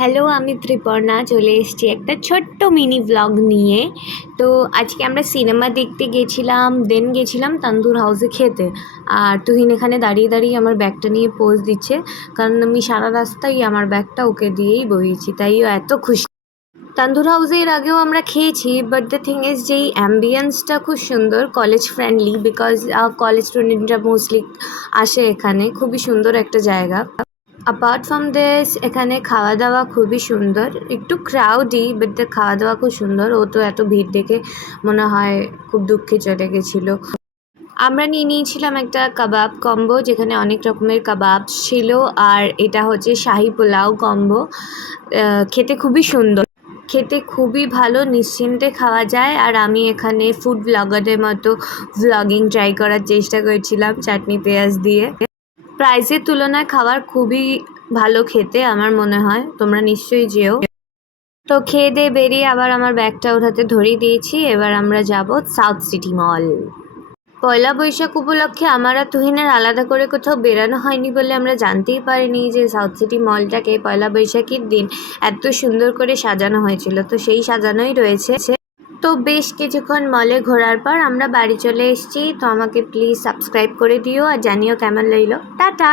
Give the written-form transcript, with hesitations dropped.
Hello, আমি ত্রিপর্ণা চলে এসেছি একটা ছোট্ট মিনি ব্লগ নিয়ে। তো আজকে আমরা সিনেমা দেখতে গেছিলাম, দেন গেছিলাম তান্দুর হাউসে খেতে। আর তুহিন এখানে দাঁড়িয়ে দাঁড়িয়ে আমার ব্যাগটা নিয়ে পোজ দিচ্ছে, কারণ আমি সারা রাস্তায় আমার ব্যাগটা ওকে দিয়েই বইয়েছি, তাই ও এত খুশি। তান্দুর হাউসে এর আগেও আমরা খেয়েছি, বাট দ্য থিং ইজ যেই অ্যাম্বিয়েন্সটা খুব সুন্দর, কলেজ ফ্রেন্ডলি, বিকজ কলেজ স্টুডেন্টরা মোস্টলি আসে এখানে। খুবই সুন্দর একটা জায়গা। অ্যাপার্ট ফ্রম দিস এখানে খাওয়া দাওয়া খুবই সুন্দর, একটু ক্রাউডি, বাট খাওয়া দাওয়া খুব সুন্দর। ও তো এত ভিড় দেখে মনে হয় খুব দুঃখে চলে গেছিলো। আমরা নিয়ে নিয়েছিলাম একটা কাবাব কম্বো, যেখানে অনেক রকমের কাবাব ছিল, আর এটা হচ্ছে শাহি পোলাও কম্বো। খেতে খুবই সুন্দর, খেতে খুবই ভালো, নিশ্চিন্তে খাওয়া যায়। আর আমি এখানে ফুড ব্লগারদের মতো ভ্লগিং ট্রাই করার চেষ্টা করেছিলাম চাটনি পেঁয়াজ দিয়ে। প্রাইসের তুলনায় খাবার খুবই ভালো খেতে, আমার মনে হয়। তোমরা নিশ্চয়ই যেও। তো খেয়ে দিয়ে বেরিয়ে আবার আমার ব্যাগটা ওর হাতে ধরিয়ে দিয়েছি। এবার আমরা যাব সাউথ সিটি মল। পয়লা বৈশাখ উপলক্ষে আমার আর তুহিনের আলাদা করে কোথাও বেরানো হয়নি বলে আমরা জানতেই পারিনি যে সাউথ সিটি মলটাকে পয়লা বৈশাখীর দিন এত সুন্দর করে সাজানো হয়েছিল। তো সেই সাজানোই রয়েছে। তো বেশ কিছুক্ষণ মলে ঘোরার পর আমরা বাড়ি চলে এসেছি। তো আমাকে প্লিজ সাবস্ক্রাইব করে দিও আর জানিও কেমন লাগলো। টাটা।